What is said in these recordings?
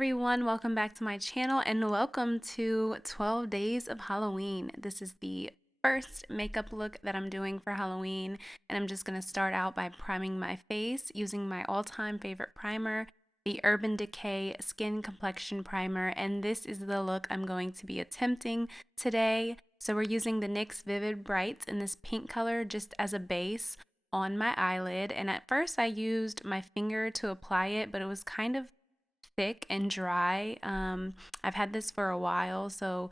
everyone, welcome back to my channel and welcome to 12 days of Halloween. This is the first makeup look that I'm doing for Halloween, and I'm just going to start out by priming my face using my all-time favorite primer, the Urban Decay Skin Complexion Primer, and this is the look I'm going to be attempting today. So we're using the NYX Vivid Brights in this pink color just as a base on my eyelid, and at first I used my finger to apply it, but it was kind of thick and dry. I've had this for a while, so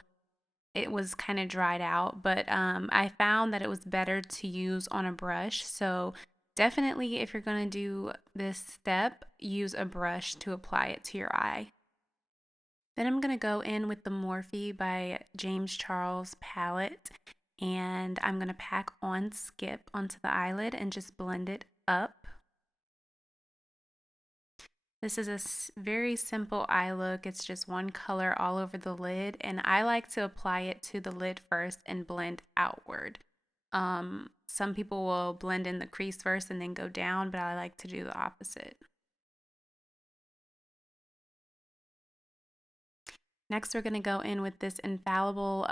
it was kind of dried out, but I found that it was better to use on a brush. So definitely, if you're going to do this step, use a brush to apply it to your eye. Then I'm going to go in with the Morphe by 𝙲𝙰𝚂𝙷 palette, and I'm going to pack on Skip onto the eyelid and just blend it up. This is a very simple eye look. It's just one color all over the lid, and I like to apply it to the lid first and blend outward. Some people will blend in the crease first and then go down, but I like to do the opposite. Next, we're going to go in with this Infallible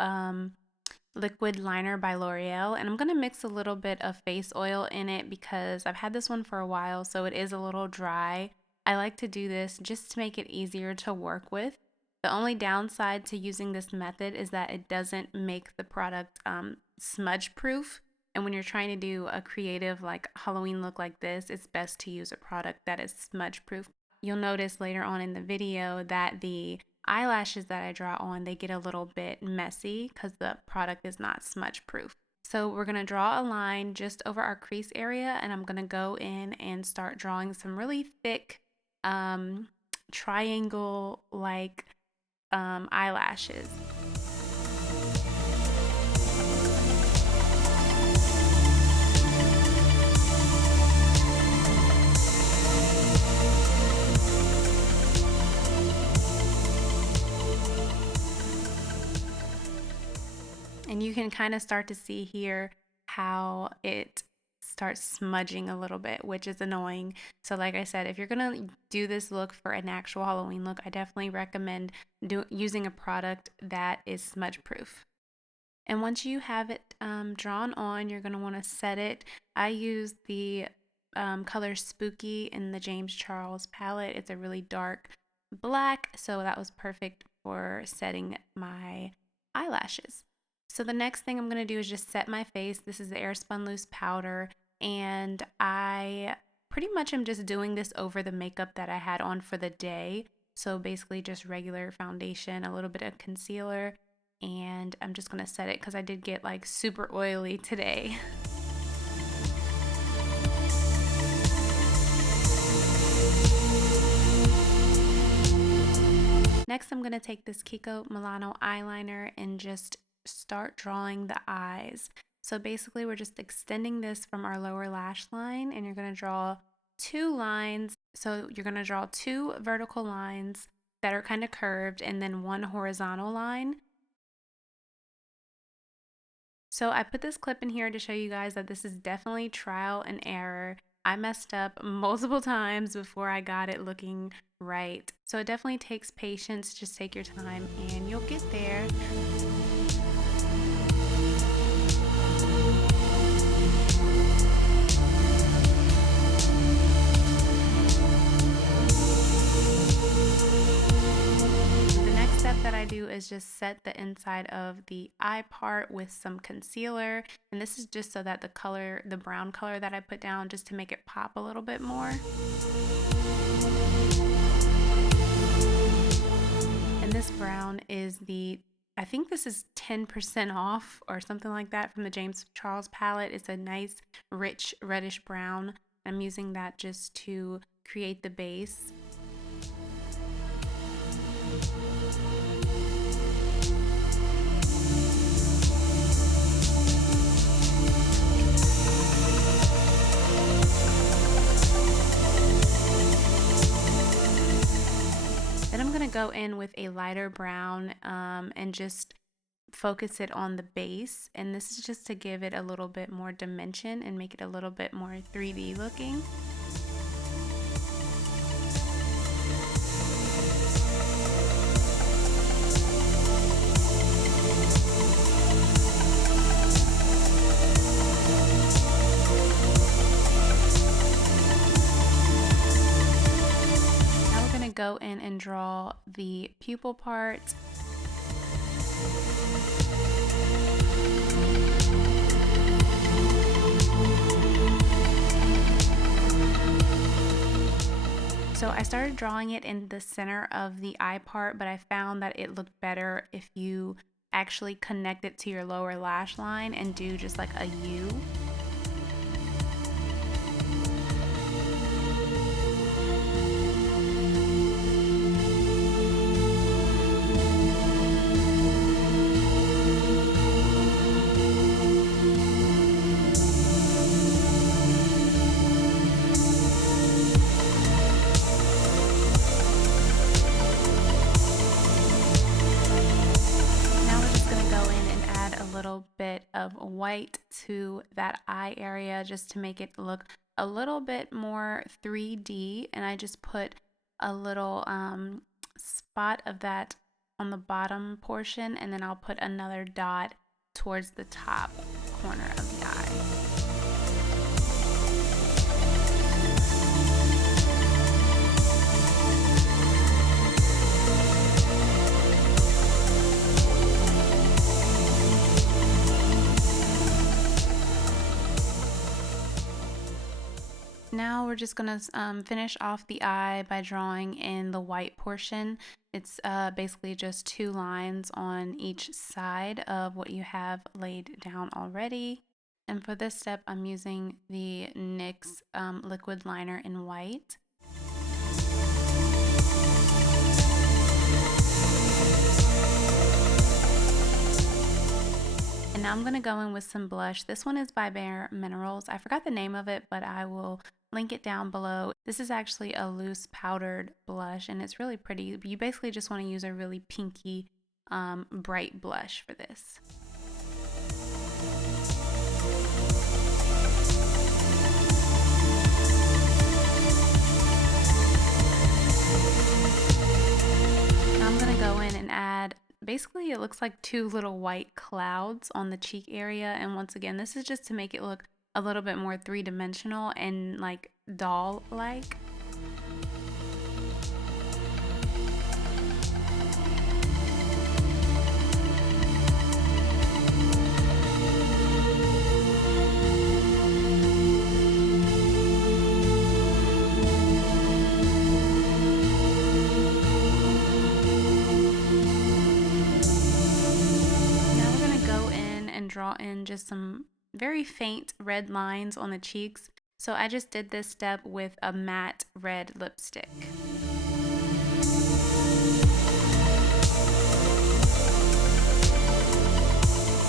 liquid liner by L'Oreal, and I'm going to mix a little bit of face oil in it because I've had this one for a while, so it is a little dry. I like to do this just to make it easier to work with. The only downside to using this method is that it doesn't make the product smudge proof. And when you're trying to do a creative like Halloween look like this, it's best to use a product that is smudge proof. You'll notice later on in the video that the eyelashes that I draw on, they get a little bit messy because the product is not smudge proof. So we're going to draw a line just over our crease area, and I'm going to go in and start drawing some really thick triangle like eyelashes. And you can kind of start to see here how it starts smudging a little bit, which is annoying. So like I said, if you're gonna do this look for an actual Halloween look, I definitely recommend using a product that is smudge proof. And once you have it drawn on, you're gonna want to set it. I use the color Spooky in the 𝙲𝙰𝚂𝙷 palette. It's a really dark black, so that was perfect for setting my eyelashes. So the next thing I'm going to do is just set my face. This is the Airspun loose powder, and I pretty much am just doing this over the makeup that I had on for the day. So basically just regular foundation, a little bit of concealer, and I'm just going to set it because I did get like super oily today. Next, I'm going to take this Kiki Milano eyeliner and just start drawing the eyes. So basically we're just extending this from our lower lash line, and you're going to draw two lines. So you're going to draw two vertical lines that are kind of curved and then one horizontal line. So I put this clip in here to show you guys that this is definitely trial and error. I messed up multiple times before I got it looking right. So it definitely takes patience. Just take your time and you'll get there. That I do is just set the inside of the eye part with some concealer, and this is just so that the color, the brown color that I put down, just to make it pop a little bit more. And this brown is I think this is 10% off or something like that from the 𝙲𝙰𝚂𝙷 palette. It's a nice rich reddish brown. I'm using that just to create the base. Then I'm going to go in with a lighter brown and just focus it on the base, and this is just to give it a little bit more dimension and make it a little bit more 3D looking. go in and draw the pupil part. So I started drawing it in the center of the eye part, but I found that it looked better if you actually connect it to your lower lash line and do just like a U. Bit of white to that eye area just to make it look a little bit more 3D, and I just put a little spot of that on the bottom portion, and then I'll put another dot towards the top corner of the eye. Now we're just going to finish off the eye by drawing in the white portion. It's basically just 2 lines on each side of what you have laid down already. And for this step, I'm using the NYX liquid liner in white. And now I'm going to go in with some blush. This one is by Bare Minerals. I forgot the name of it, but I will link it down below. This is actually a loose powdered blush, and it's really pretty. You basically just want to use a really pinky, bright blush for this. Now I'm going to go in and add, basically it looks like 2 little white clouds on the cheek area, and once again, this is just to make it look a little bit more 3-dimensional and like doll-like. Now we're going to go in and draw in just some very faint red lines on the cheeks. So I just did this step with a matte red lipstick. So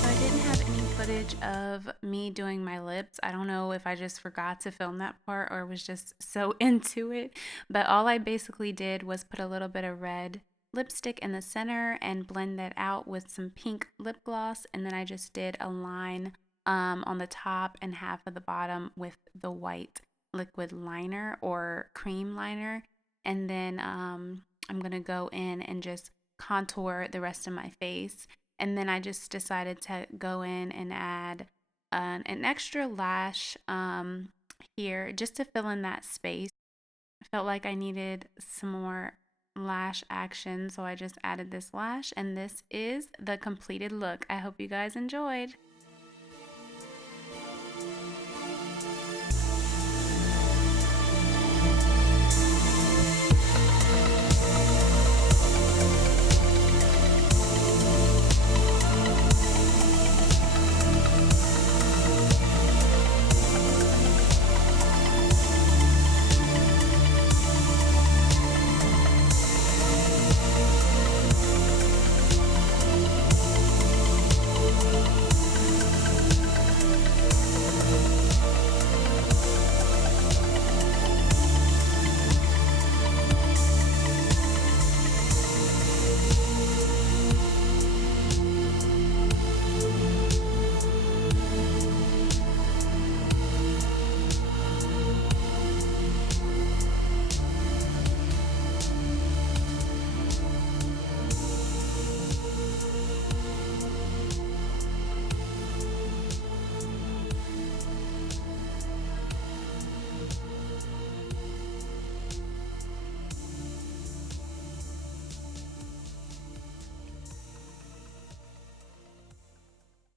I didn't have any footage of me doing my lips. I don't know if I just forgot to film that part or was just so into it, but all I basically did was put a little bit of red lipstick in the center and blend that out with some pink lip gloss, and then I just did a line on the top and half of the bottom with the white liquid liner or cream liner, and then I'm gonna go in and just contour the rest of my face. And then I just decided to go in and add an extra lash here just to fill in that space. I felt like I needed some more lash action, so I just added this lash, and this is the completed look. I hope you guys enjoyed.